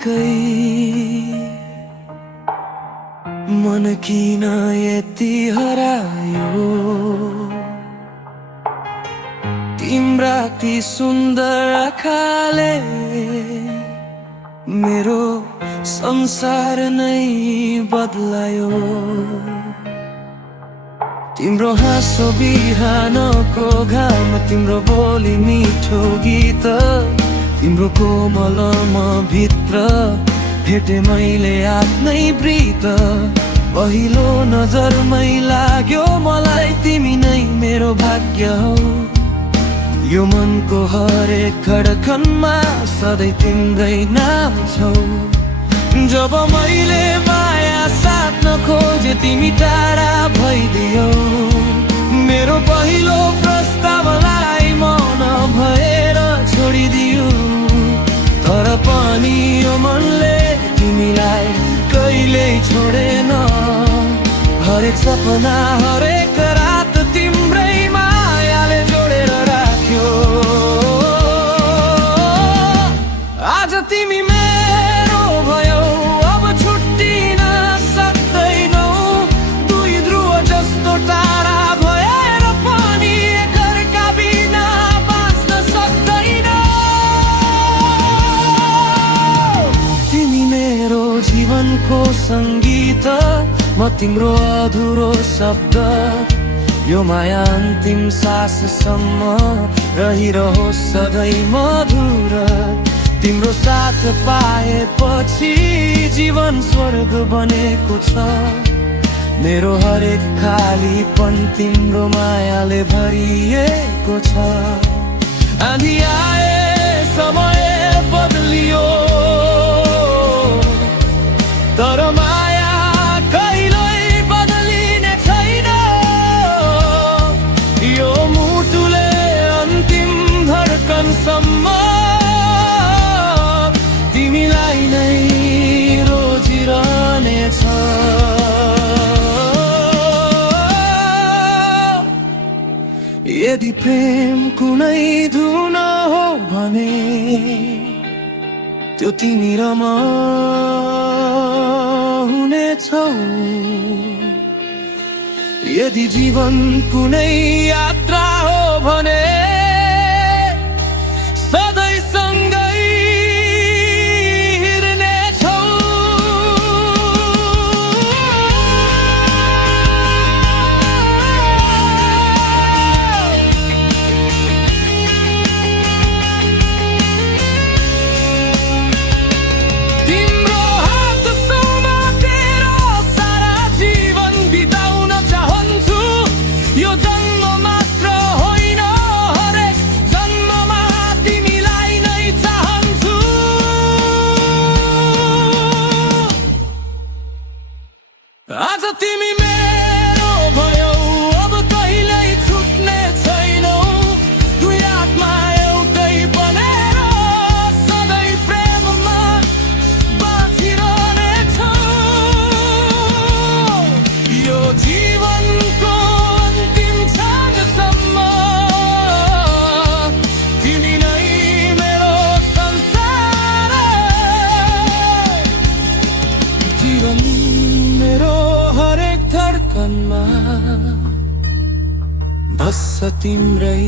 बित्तिकै मन किन यति हरायो। तिम्रा ती सुन्दर आँखाले मेरो संसार नै बदलायो। तिम्रो हाँसो बिहानको घाम, तिम्रो बोली मिठो गीत, तिम्रो कोमलम भित्र भेटे मैले आफ्नै प्रीत। पहिलो नजरमै लाग्यो मलाई तिमी नै मेरो भाग्य हौ। यो मनको हरेक धडकनमा सधैँ तिम्रै नाम छौ। जब मैले माया साट्न खोजे तिमी टाढा भइदियौ। मेरो पहिलो प्रस्तावलाई मन भएर छोडिदियो। तर पनि यो मनले तिमीलाई कहिल्यै छोडेन। हरेक सपना हरेक रात तिम्रै मायाले जोडेर राख्यो। आज तिमी मेरो भयौ, अब छुट्टिन सक्दैनौ। दुई ध्रुव जस्तो टाढा भएर पनि एकअर्का बिना बाँच्न सक्दैनौ। तिमी मेरो जीवनको सङ्गीत, म तिम्रो अधुरो शब्द। यो माया अन्तिम साससम्म रहिरहोस् सधैँ मधुर। तिम्रो साथ पाएपछि जीवन स्वर्ग बनेको छ। मेरो हरेक खालीपन तिम्रो मायाले भरिएको छ। आँधी आए समय बदलियो, तर माया कहिल्यै बदलिने छैन। यो मुटुले अन्तिम धडकनसम्म तिमीलाई नै रोजिरहनेछ। यदि प्रेम कुनै धुन हो भने त्यो तिमी र म हुनेछौ। यदि जीवन कुनै यात्रा हो भने सधैँ सँगै हिँड्नेछौ। तिम्रो हात समातेर सारा जीवन बिताउन चाहन्छु। यो जन्म मात्र होइन, हरेक जन्ममा तिमीलाई नै चाहन्छु। आज तिमी मेरो भयौ, अब कहिल्यै छुट्ने छैनौ। दुई आत्मा एउटै बनेर सधैँ प्रेममा बाँचिरहनेछौ। यो जीवनको अन्तिम क्षणसम्म तिमी नै मेरो संसार। जीवन मेरो हरेक धडकनमा बस्छ तिम्रै